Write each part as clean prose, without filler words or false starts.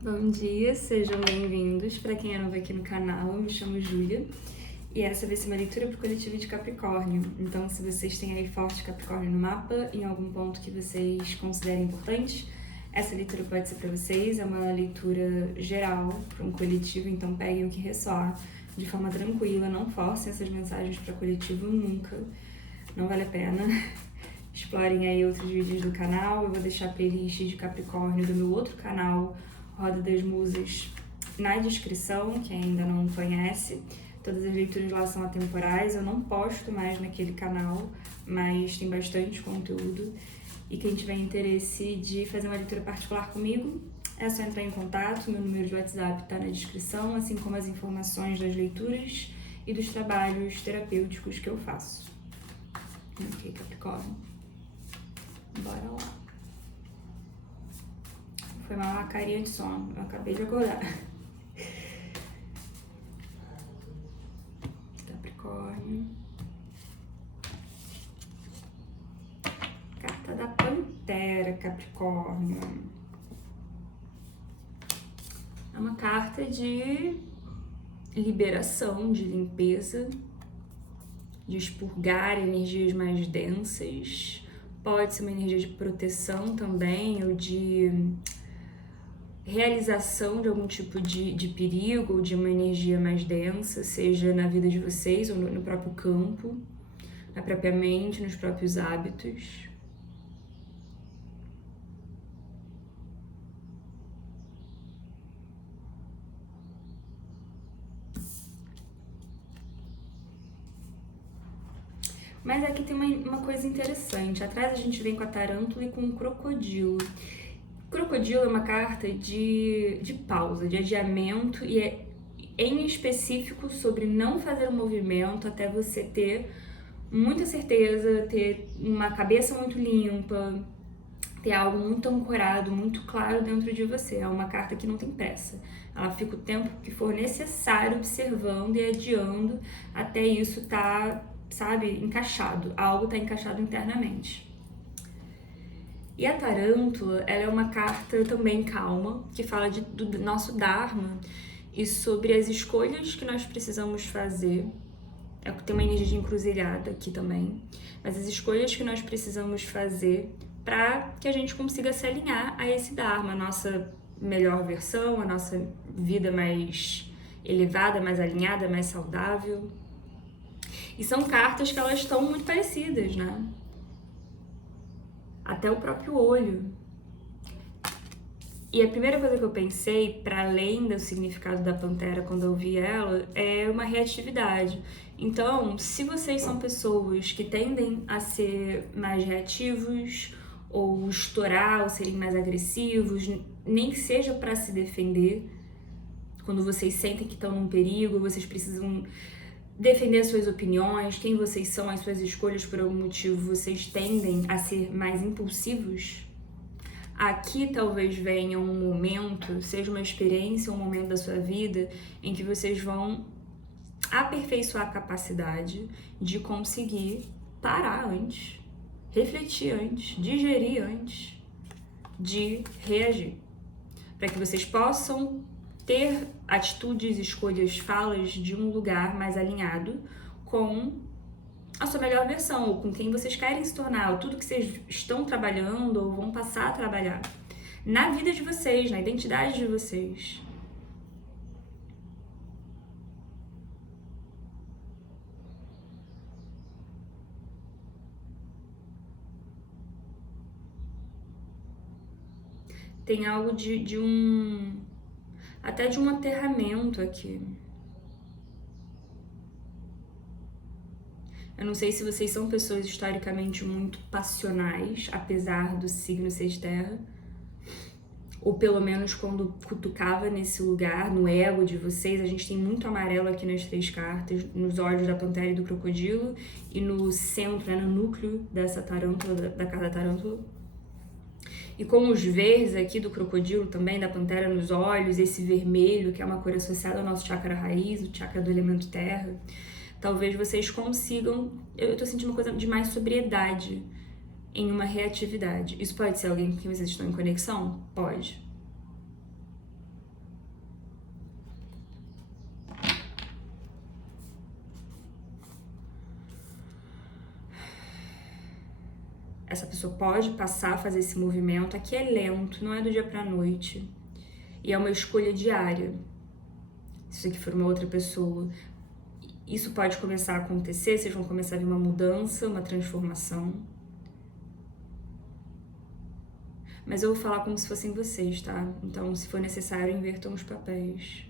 Bom dia, sejam bem-vindos. Para quem é novo aqui no canal, eu me chamo Júlia e essa vai ser uma leitura para o coletivo de Capricórnio. Então, se vocês têm aí forte Capricórnio no mapa, em algum ponto que vocês considerem importante, essa leitura pode ser para vocês. É uma leitura geral para um coletivo, então peguem o que ressoar de forma tranquila, não forcem essas mensagens para coletivo nunca, não vale a pena. Explorem aí outros vídeos do canal, eu vou deixar a playlist de Capricórnio do meu outro canal, Roda das Musas, na descrição, quem ainda não conhece. Todas as leituras lá são atemporais, eu não posto mais naquele canal, mas tem bastante conteúdo. E quem tiver interesse de fazer uma leitura particular comigo, é só entrar em contato, meu número de WhatsApp está na descrição, assim como as informações das leituras e dos trabalhos terapêuticos que eu faço. Ok, Capricórnio. Bora lá. Foi uma carinha de sono, eu acabei de acordar. Capricórnio. Carta da Pantera, Capricórnio. É uma carta de liberação, de limpeza, de expurgar energias mais densas. Pode ser uma energia de proteção também, ou de realização de algum tipo de perigo ou de uma energia mais densa, seja na vida de vocês ou no próprio campo, na própria mente, nos próprios hábitos. Mas aqui tem uma coisa interessante. Atrás a gente vem com a tarântula e com o crocodilo. Crocodilo é uma carta de pausa, de adiamento, e é em específico sobre não fazer um movimento até você ter muita certeza, ter uma cabeça muito limpa, ter algo muito ancorado, muito claro dentro de você. É uma carta que não tem pressa. Ela fica o tempo que for necessário observando e adiando até isso tá, sabe, encaixado. Algo tá encaixado internamente. E a tarântula, ela é uma carta também calma, que fala do nosso Dharma e sobre as escolhas que nós precisamos fazer. Tem uma energia de encruzilhada aqui também, mas as escolhas que nós precisamos fazer para que a gente consiga se alinhar a esse Dharma, a nossa melhor versão, a nossa vida mais elevada, mais alinhada, mais saudável. E são cartas que elas estão muito parecidas, né? Até o próprio olho. E a primeira coisa que eu pensei, para além do significado da pantera quando eu vi ela, é uma reatividade. Então, se vocês são pessoas que tendem a ser mais reativos, ou estourar, ou serem mais agressivos, nem que seja para se defender, quando vocês sentem que estão num perigo, vocês precisam defender as suas opiniões, quem vocês são, as suas escolhas, por algum motivo, vocês tendem a ser mais impulsivos. Aqui talvez venha um momento, seja uma experiência, um momento da sua vida em que vocês vão aperfeiçoar a capacidade de conseguir parar antes, refletir antes, digerir antes de reagir, para que vocês possam ter atitudes, escolhas, falas de um lugar mais alinhado com a sua melhor versão, ou com quem vocês querem se tornar, ou tudo que vocês estão trabalhando ou vão passar a trabalhar na vida de vocês, na identidade de vocês. Tem algo até de um aterramento aqui. Eu não sei se vocês são pessoas historicamente muito passionais, apesar do signo ser de terra, ou pelo menos quando cutucava nesse lugar, no ego de vocês. A gente tem muito amarelo aqui nas três cartas, nos olhos da pantera e do crocodilo, e no centro, né, no núcleo dessa tarântula, da carta da tarântula. E com os verdes aqui do crocodilo também, da pantera nos olhos, esse vermelho, que é uma cor associada ao nosso chakra raiz, o chakra do elemento terra, talvez vocês consigam... Eu tô sentindo uma coisa de mais sobriedade em uma reatividade. Isso pode ser alguém com quem vocês estão em conexão? Pode. essa pessoa pode passar a fazer esse movimento. Aqui é lento, não é do dia pra noite. E é uma escolha diária. Se isso aqui for uma outra pessoa, isso pode começar a acontecer, vocês vão começar a ver uma mudança, uma transformação. Mas eu vou falar como se fossem vocês, tá? Então, se for necessário, invertam os papéis.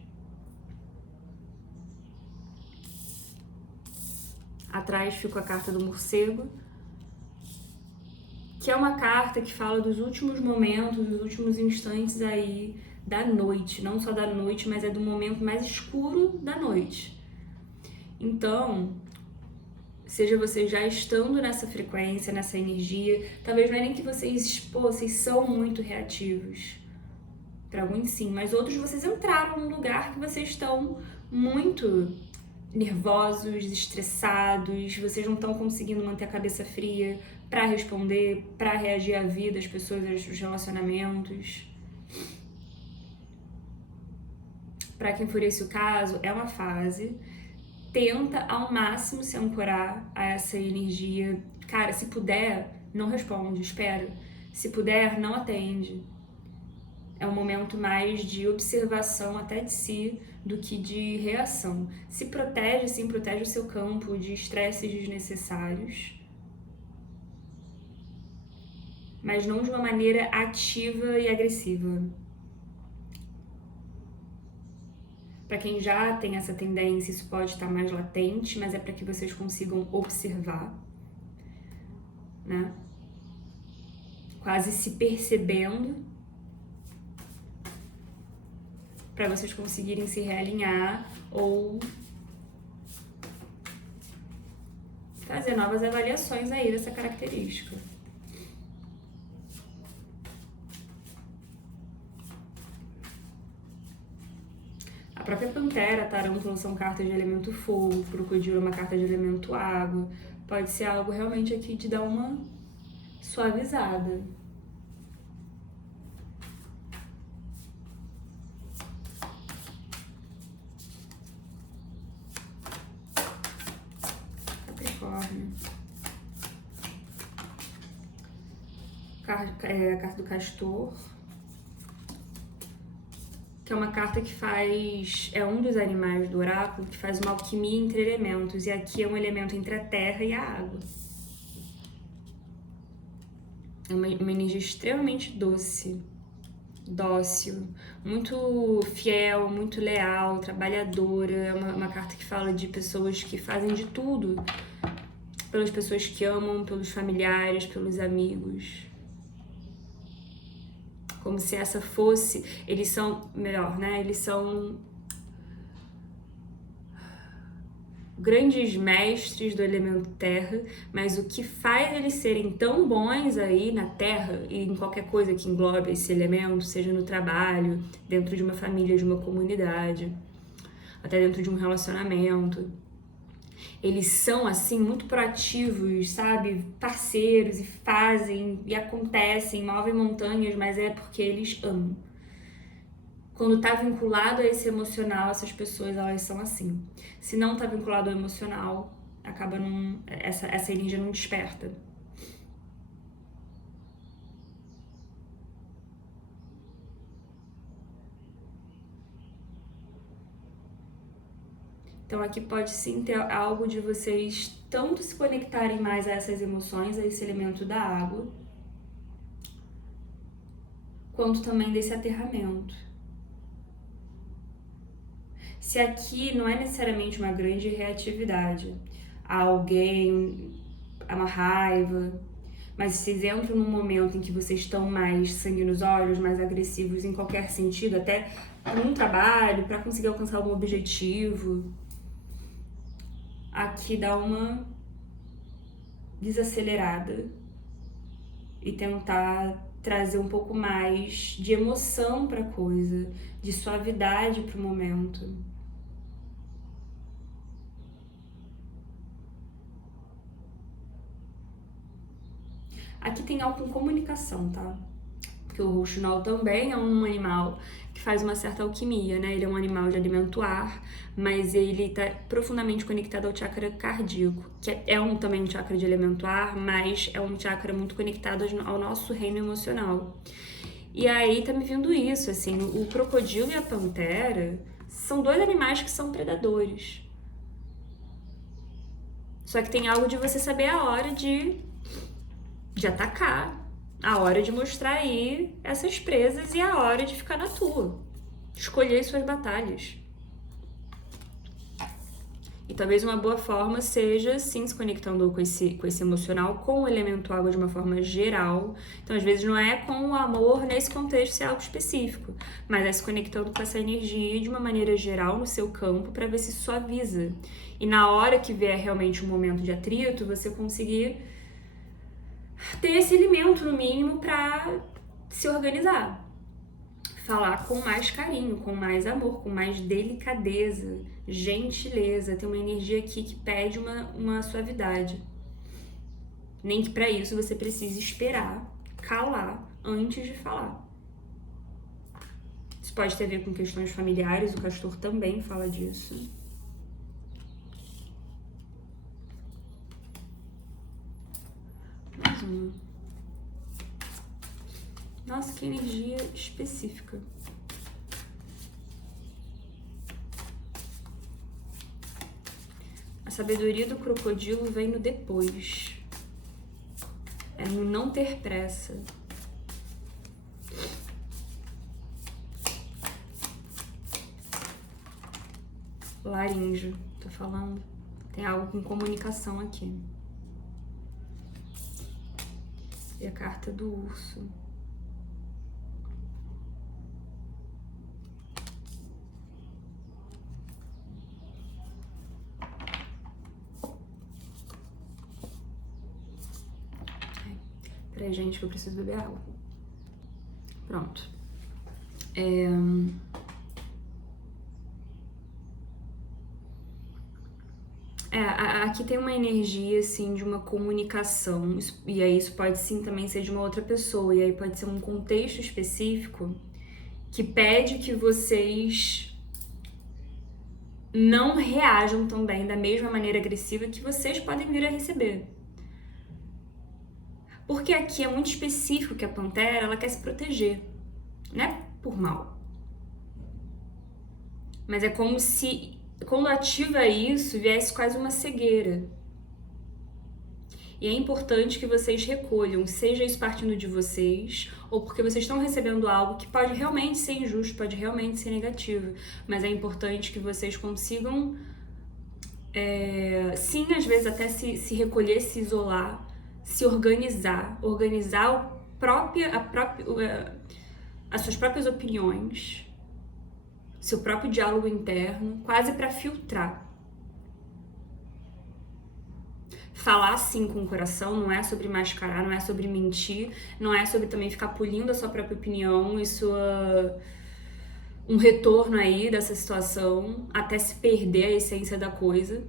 Atrás fica a carta do morcego, que é uma carta que fala dos últimos momentos, dos últimos instantes aí da noite. Não só da noite, mas é do momento mais escuro da noite. Então, seja vocês já estando nessa frequência, nessa energia, talvez não é nem que vocês são muito reativos. Para alguns sim, mas outros vocês entraram num lugar que vocês estão muito nervosos, estressados, vocês não estão conseguindo manter a cabeça fria para responder, para reagir à vida, às pessoas, aos relacionamentos. Para quem for esse o caso, é uma fase. Tenta ao máximo se ancorar a essa energia. Cara, se puder, não responde, espera. Se puder, não atende. É um momento mais de observação até de si do que de reação. Se protege, sim, protege o seu campo de estresses desnecessários. Mas não de uma maneira ativa e agressiva. Para quem já tem essa tendência, isso pode estar mais latente, mas é para que vocês consigam observar, né? Quase se percebendo, para vocês conseguirem se realinhar ou fazer novas avaliações aí dessa característica. A própria pantera, tarântula são cartas de elemento fogo, crocodilo é uma carta de elemento água. Pode ser algo realmente aqui de dar uma suavizada. Capricórnio. A carta do castor, que é uma carta que é um dos animais do oráculo que faz uma alquimia entre elementos, e aqui é um elemento entre a terra e a água. É uma energia extremamente doce, dócil, muito fiel, muito leal, trabalhadora. É uma carta que fala de pessoas que fazem de tudo pelas pessoas que amam, pelos familiares, pelos amigos. Como se essa fosse... Eles são... Melhor, né? Eles são grandes mestres do elemento terra, mas o que faz eles serem tão bons aí na terra e em qualquer coisa que englobe esse elemento, seja no trabalho, dentro de uma família, de uma comunidade, até dentro de um relacionamento, eles são assim muito proativos, sabe? Parceiros, e fazem e acontecem, movem montanhas, mas é porque eles amam. Quando tá vinculado a esse emocional, essas pessoas, elas são assim. Se não tá vinculado ao emocional, acaba essa energia não desperta. Então aqui pode sim ter algo de vocês tanto se conectarem mais a essas emoções, a esse elemento da água, quanto também desse aterramento. Se aqui não é necessariamente uma grande reatividade a alguém, a uma raiva, mas vocês entram num momento em que vocês estão mais sangue nos olhos, mais agressivos em qualquer sentido, até num trabalho, para conseguir alcançar algum objetivo, aqui dá uma desacelerada e tentar trazer um pouco mais de emoção para a coisa, de suavidade para o momento. Aqui tem algo com comunicação, tá? porque o rouxinol também é um animal que faz uma certa alquimia, né? Ele é um animal de alimento ar, mas ele está profundamente conectado ao chakra cardíaco, que também um chakra de elemento ar, mas é um chakra muito conectado ao nosso reino emocional. E aí tá me vindo isso, assim, o crocodilo e a pantera são dois animais que são predadores. Só que tem algo de você saber a hora de atacar, a hora de mostrar aí essas presas e a hora de ficar na tua. Escolher suas batalhas. E talvez uma boa forma seja, sim, se conectando com esse emocional, com o elemento água de uma forma geral. Então, às vezes, não é com o amor nesse contexto, se é algo específico, mas é se conectando com essa energia de uma maneira geral no seu campo para ver se suaviza. E na hora que vier realmente um momento de atrito, você conseguir ter esse elemento, no mínimo, para se organizar. Falar com mais carinho, com mais amor, com mais delicadeza, gentileza. Tem uma energia aqui que pede uma suavidade. Nem que para isso você precise esperar, calar, antes de falar. Isso pode ter a ver com questões familiares, o Castor também fala disso. Mais uma. Nossa, que energia específica. A sabedoria do crocodilo vem no depois. É no não ter pressa. Laríngeo, tô falando. Tem algo com comunicação aqui. E a carta do urso. Peraí, gente, que eu preciso beber água. Pronto. Aqui tem uma energia, assim, de uma comunicação. E aí isso pode, sim, também ser de uma outra pessoa. E aí pode ser um contexto específico que pede que vocês não reajam também da mesma maneira agressiva que vocês podem vir a receber. Porque aqui é muito específico que a pantera, ela quer se proteger. Não é por mal. Mas é como se, quando ativa isso, viesse quase uma cegueira. E é importante que vocês recolham, seja isso partindo de vocês, ou porque vocês estão recebendo algo que pode realmente ser injusto, pode realmente ser negativo. Mas é importante que vocês consigam, sim, às vezes até se recolher, se isolar, se organizar as suas próprias opiniões, seu próprio diálogo interno, quase para filtrar. Falar sim com o coração não é sobre mascarar, não é sobre mentir, não é sobre também ficar polindo a sua própria opinião e um retorno aí dessa situação até se perder a essência da coisa.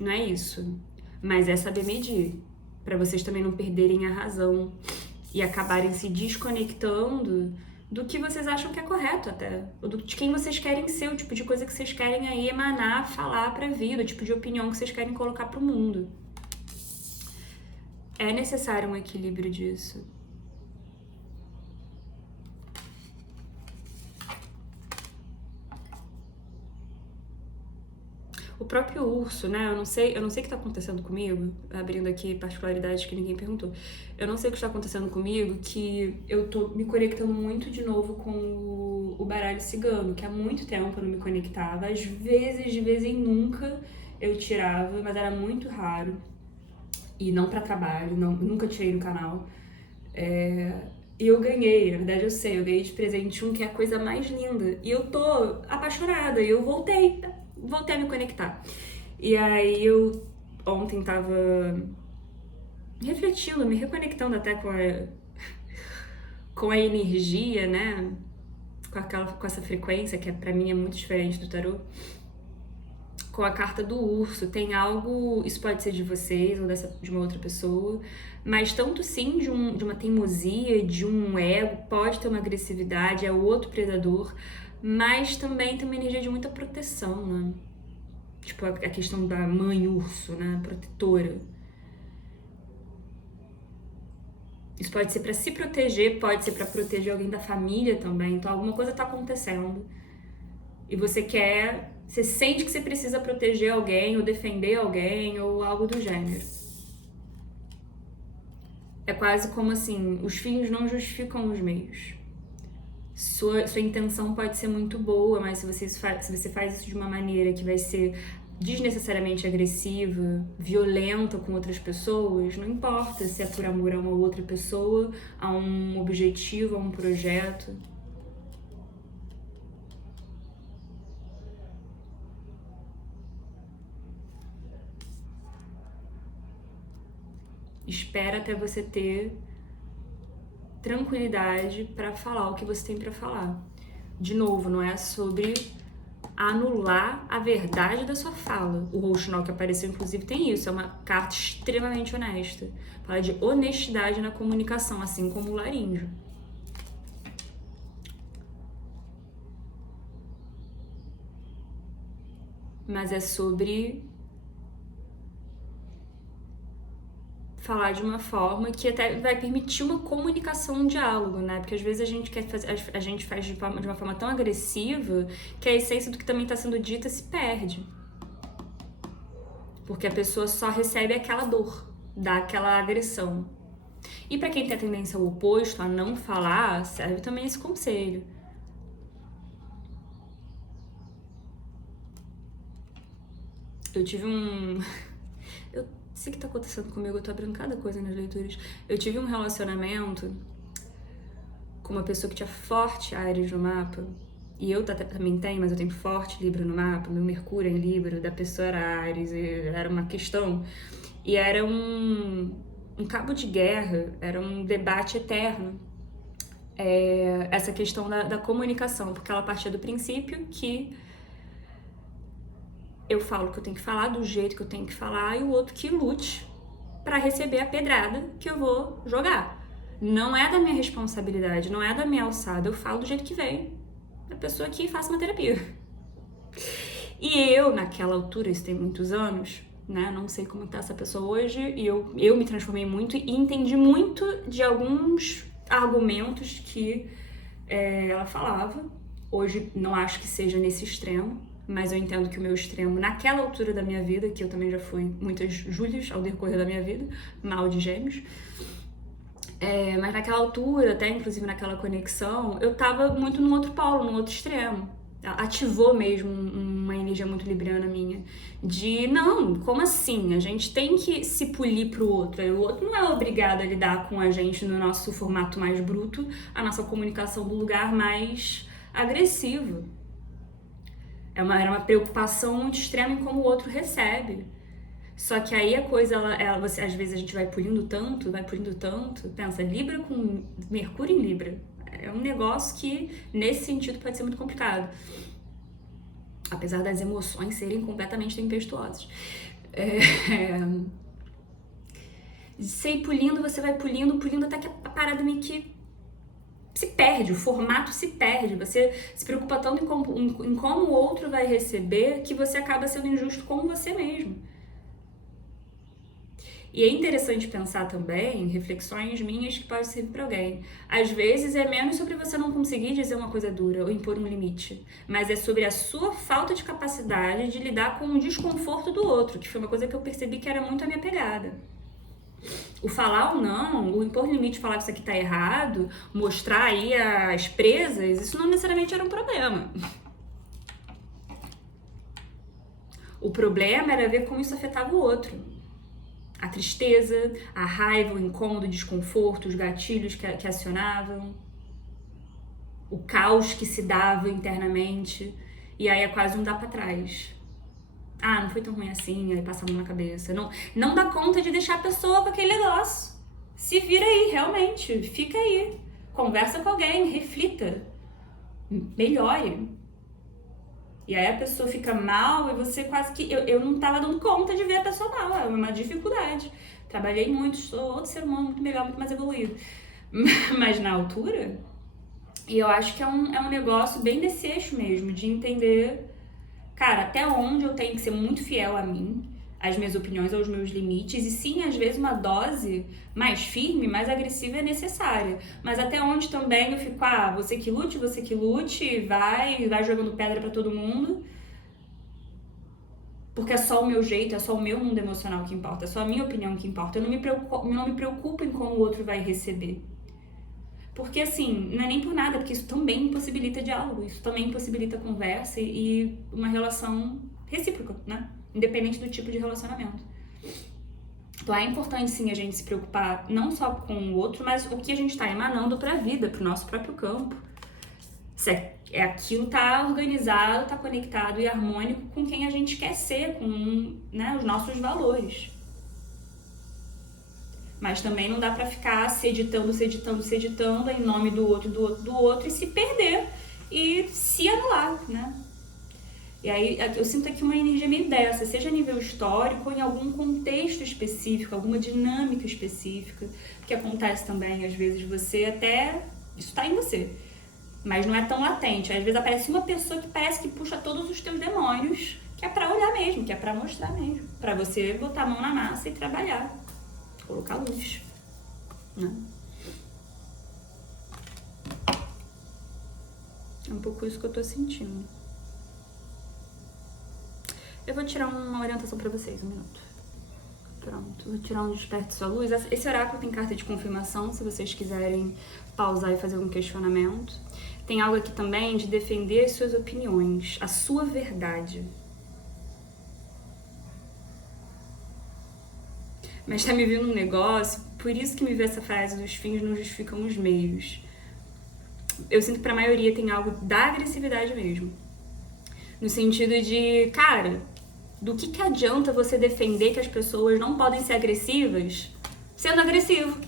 Não é isso. Mas é saber medir, para vocês também não perderem a razão e acabarem se desconectando do que vocês acham que é correto até, ou de quem vocês querem ser, o tipo de coisa que vocês querem aí emanar, falar pra vida, o tipo de opinião que vocês querem colocar pro mundo. É necessário um equilíbrio disso. O próprio urso, né? Eu não sei o que tá acontecendo comigo, abrindo aqui particularidades que ninguém perguntou. Eu não sei o que está acontecendo comigo, que eu tô me conectando muito de novo com o baralho cigano, que há muito tempo eu não me conectava. Às vezes, de vez em nunca, eu tirava, mas era muito raro. E não pra trabalho, nunca tirei no canal. E eu ganhei, na verdade eu ganhei de presente um que é a coisa mais linda. E eu tô apaixonada, e eu voltei a me conectar. E aí eu ontem tava refletindo, me reconectando até com a energia, né? Com essa frequência que pra mim é muito diferente do tarô. com a carta do urso, tem algo, isso pode ser de vocês ou de uma outra pessoa, mas tanto sim de uma teimosia, de um ego, pode ter uma agressividade, é o outro predador, mas também tem uma energia de muita proteção, né? Tipo a questão da mãe urso, né? Protetora. Isso pode ser para se proteger, pode ser para proteger alguém da família também. Então alguma coisa tá acontecendo e você sente que você precisa proteger alguém ou defender alguém ou algo do gênero. É quase como assim, os fins não justificam os meios. Sua intenção pode ser muito boa, mas se você faz isso de uma maneira que vai ser desnecessariamente agressiva, violenta com outras pessoas, não importa se é por amor a uma outra pessoa, a um objetivo, a um projeto. Espera até você ter tranquilidade para falar o que você tem para falar. De novo, não é sobre anular a verdade da sua fala. O Rouxinol que apareceu, inclusive, tem isso. É uma carta extremamente honesta. Fala de honestidade na comunicação, assim como o Laríngeo. Mas é sobre falar de uma forma que até vai permitir uma comunicação, um diálogo, né? Porque às vezes a gente faz de uma forma tão agressiva que a essência do que também está sendo dita se perde. Porque a pessoa só recebe aquela dor, daquela agressão. E para quem tem a tendência ao oposto, a não falar, serve também esse conselho. Eu tive sei que tá acontecendo comigo, eu tô abrindo cada coisa nas leituras. Eu tive um relacionamento com uma pessoa que tinha forte Áries no mapa. E eu também tenho, mas eu tenho forte Libra no mapa. Meu Mercúrio em Libra, da pessoa era Áries, era uma questão. E era um cabo de guerra, era um debate eterno. Essa questão da comunicação, porque ela partia do princípio que eu falo o que eu tenho que falar, do jeito que eu tenho que falar, e o outro que lute para receber a pedrada que eu vou jogar. Não é da minha responsabilidade, não é da minha alçada, eu falo do jeito que vem. A pessoa aqui faça uma terapia. E eu, naquela altura, isso tem muitos anos, né? Não sei como tá essa pessoa hoje, e eu me transformei muito e entendi muito de alguns argumentos que ela falava. Hoje não acho que seja nesse extremo, mas eu entendo que o meu extremo, naquela altura da minha vida, que eu também já fui muitas Júlias ao decorrer da minha vida, mal de gêmeos, mas naquela altura, até inclusive naquela conexão, eu tava muito num outro polo, num outro extremo. Ativou mesmo uma energia muito libriana minha, de não, como assim? A gente tem que se polir pro outro, o outro não é obrigado a lidar com a gente no nosso formato mais bruto, a nossa comunicação do lugar mais agressivo. Era uma preocupação muito extrema em como o outro recebe. Só que aí a coisa, às vezes a gente vai pulindo tanto, pensa, Libra com Mercúrio em Libra. É um negócio que, nesse sentido, pode ser muito complicado. Apesar das emoções serem completamente tempestuosas. Você ir pulindo, você vai pulindo até que a parada meio que se perde, o formato se perde, você se preocupa tanto em como o outro vai receber que você acaba sendo injusto com você mesmo. E é interessante pensar também, reflexões minhas que podem servir para alguém. Às vezes é menos sobre você não conseguir dizer uma coisa dura ou impor um limite, mas é sobre a sua falta de capacidade de lidar com o desconforto do outro, que foi uma coisa que eu percebi que era muito a minha pegada. O falar ou não, o impor limite, falar que isso aqui tá errado, mostrar aí as presas, isso não necessariamente era um problema. O problema era ver como isso afetava o outro. A tristeza, a raiva, o incômodo, o desconforto, os gatilhos que acionavam, o caos que se dava internamente, e aí é quase um dá pra trás. Ah, não foi tão ruim assim, aí passa a mão na cabeça. Não dá conta de deixar a pessoa com aquele negócio. Se vira aí, realmente, fica aí. Conversa com alguém, reflita, melhore. E aí a pessoa fica mal e você quase que... Eu não tava dando conta de ver a pessoa mal, é uma dificuldade. Trabalhei muito, sou outro ser humano muito melhor, muito mais evoluído. Mas na altura... E eu acho que é um negócio bem desse eixo mesmo, de entender, cara, até onde eu tenho que ser muito fiel a mim, às minhas opiniões, aos meus limites, e sim, às vezes uma dose mais firme, mais agressiva é necessária. Mas até onde também eu fico, você que lute, vai jogando pedra pra todo mundo, porque é só o meu jeito, é só o meu mundo emocional que importa, é só a minha opinião que importa. Eu não me preocupo em como o outro vai receber. Porque, assim, não é nem por nada, porque isso também impossibilita diálogo, isso também impossibilita conversa e uma relação recíproca, né? Independente do tipo de relacionamento. Então é importante, sim, a gente se preocupar não só com o outro, mas o que a gente está emanando para a vida, para o nosso próprio campo. Se aquilo tá organizado, tá conectado e harmônico com quem a gente quer ser, com, né, os nossos valores. Mas também não dá pra ficar se editando em nome do outro e se perder e se anular, né? E aí eu sinto aqui uma energia meio dessa, seja a nível histórico ou em algum contexto específico, alguma dinâmica específica, que acontece também, às vezes você até... Isso tá em você, mas não é tão latente. Às vezes aparece uma pessoa que parece que puxa todos os teus demônios, que é pra olhar mesmo, que é pra mostrar mesmo, pra você botar a mão na massa e trabalhar. Colocar luz, né? É um pouco isso que eu tô sentindo. Eu vou tirar uma orientação pra vocês, 1 minuto. Pronto, vou tirar um Desperte Sua Luz. Esse oráculo tem carta de confirmação, se vocês quiserem pausar e fazer algum questionamento. Tem algo aqui também de defender as suas opiniões, a sua verdade. Mas tá me vindo um negócio, por isso que me veio essa frase dos fins não justificam os meios. Eu sinto que pra maioria tem algo da agressividade mesmo. No sentido de, cara, do que adianta você defender que as pessoas não podem ser agressivas sendo agressivo?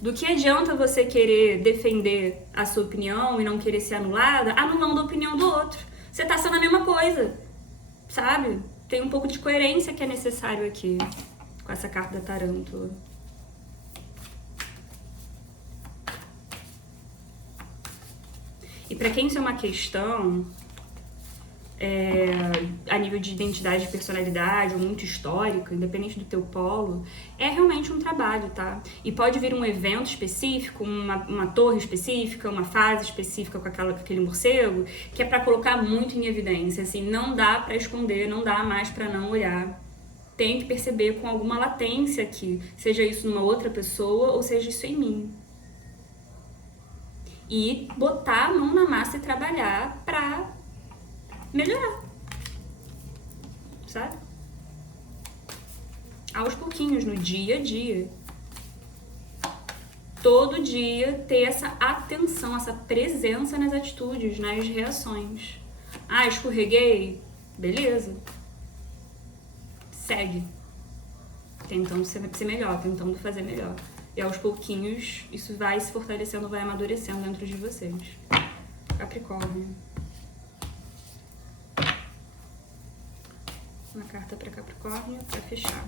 Do que adianta você querer defender a sua opinião e não querer ser anulada, anulando a opinião do outro? Você tá sendo a mesma coisa, sabe? Tem um pouco de coerência que é necessário aqui, com essa carta da Tarântula. E pra quem isso é uma questão, a nível de identidade, de personalidade, ou muito histórica, independente do teu polo, é realmente um trabalho, tá? E pode vir um evento específico, uma torre específica, uma fase específica com aquele morcego, que é pra colocar muito em evidência, assim, não dá pra esconder, não dá mais pra não olhar. Tem que perceber com alguma latência aqui, seja isso numa outra pessoa ou seja isso em mim. E botar a mão na massa e trabalhar pra melhorar, sabe? Aos pouquinhos, no dia a dia. Todo dia ter essa atenção, essa presença nas atitudes, nas reações. Escorreguei? Beleza. Segue. Tentando ser melhor, tentando fazer melhor. E aos pouquinhos, isso vai se fortalecendo, vai amadurecendo dentro de vocês. Capricórnio. Uma carta para Capricórnio para fechar.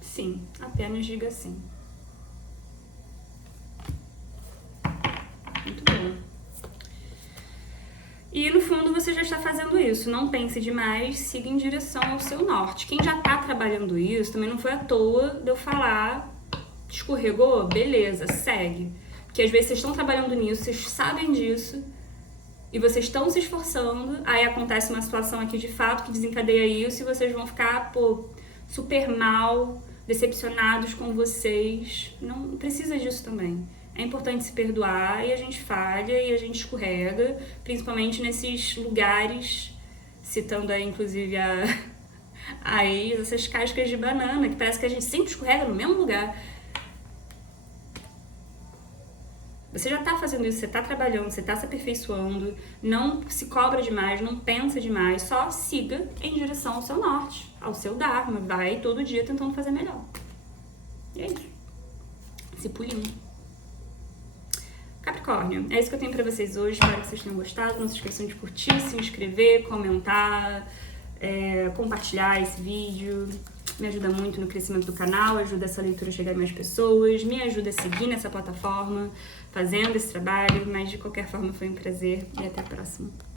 Sim, apenas diga sim. Muito bom. E no fundo você já está fazendo isso. Não pense demais, siga em direção ao seu norte. Quem já está trabalhando isso, também não foi à toa de eu falar, escorregou, beleza, segue. Porque às vezes vocês estão trabalhando nisso, vocês sabem disso, e vocês estão se esforçando, aí acontece uma situação aqui de fato que desencadeia isso e vocês vão ficar, super mal, decepcionados com vocês. Não precisa disso também. É importante se perdoar e a gente falha e a gente escorrega, principalmente nesses lugares, citando aí inclusive a ex, essas cascas de banana, que parece que a gente sempre escorrega no mesmo lugar. Você já tá fazendo isso, você tá trabalhando, você tá se aperfeiçoando, não se cobra demais, não pensa demais, só siga em direção ao seu norte, ao seu Dharma, vai todo dia tentando fazer melhor. E é isso. Se pulindo. Capricórnio. É isso que eu tenho pra vocês hoje. Espero que vocês tenham gostado. Não se esqueçam de curtir, se inscrever, comentar, compartilhar esse vídeo. Me ajuda muito no crescimento do canal, ajuda essa leitura a chegar a mais pessoas, me ajuda a seguir nessa plataforma, fazendo esse trabalho. Mas de qualquer forma foi um prazer e até a próxima.